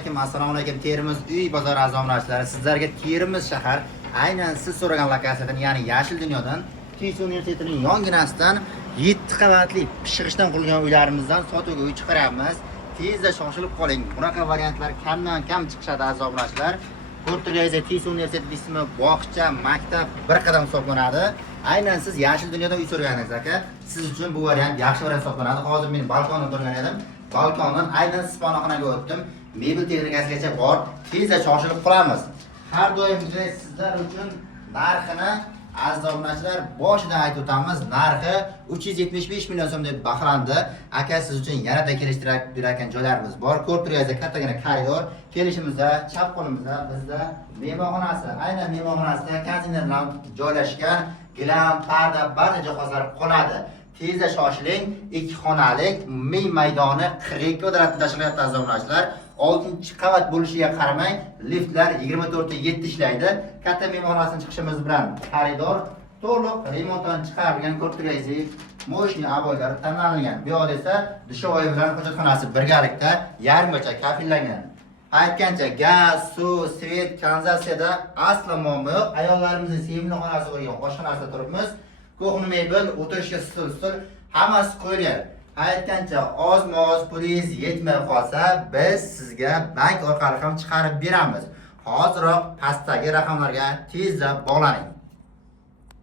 Assalomu alaykum. Termiz uy bozor a'zolari. Sizlarga Termiz shahar, aynan siz so'ragan lokatsiyadan, ya'ni Yashil dunyodan, Tis universitetining yonginasidan 7 qavatli pishirishdan qurilgan uylarimizdan sotuvga uy chiqaryapmiz. Tezda shoshilib qoling. Bunaqa variantlar kamdan kam chiqishadi a'zollar. Portugaliyada Tis universiteti ismi bog'cha, maktab bir qadam hisoblanadi. Aynan siz Yashil dunyoda uy so'ragansiz aka. Siz uchun bu variant yaxshi variant hisoblanadi. Hozir men balkonda turgan edim. Balkondan aynan siponaxonaga o'tdim. Mebel texnikasigacha bor. Tezda shoshilib qolamiz. Har doim sizlar uchun narxini aziz boshidan aytib o'tamiz. Narxi 375 million so'm deb baholandi. Aka siz uchun yanada kelishtirib bergan joylarimiz bor. Ko'rturyazda kattagina koridor. Kelishimizda chap qo'limizda bizda mehmonxonasi, aynan mehmonxonasida konteyner bilan joylashgan gilam, parda, barcha jihozlar qoladi. Tezda shoshiling. 2 xonalik, ming maydoni 42 kvadratni tashkil etadi azizlar. 6-qavat bo'lishiga qaramay, liftlar 24/7 ishlaydi. Katta mehmonxonasidan chiqishimiz bilan koridor to'liq remontdan chiqarilgan ko'rtugazi moshina avoylari tanlangan. Bu yerda esa dushovoy bilan hojatxonasi birgalikda yarmicha kafillangan. Aytgancha gaz, suv, svet, kanalizatsiyada aslo muammo yo'q. Ayollarimizning sevimli xonasi bo'lgan oshxonasida turibmiz. Ko'hna mebel, o'tirishga stul, hammasi qo'yilgan. Aytgancha oz-moz pulingiz yetmay qolsa, biz sizga bank orqali ham chiqarib beramiz. Hoziroq pastdagi raqamlarga tezda bog'laning.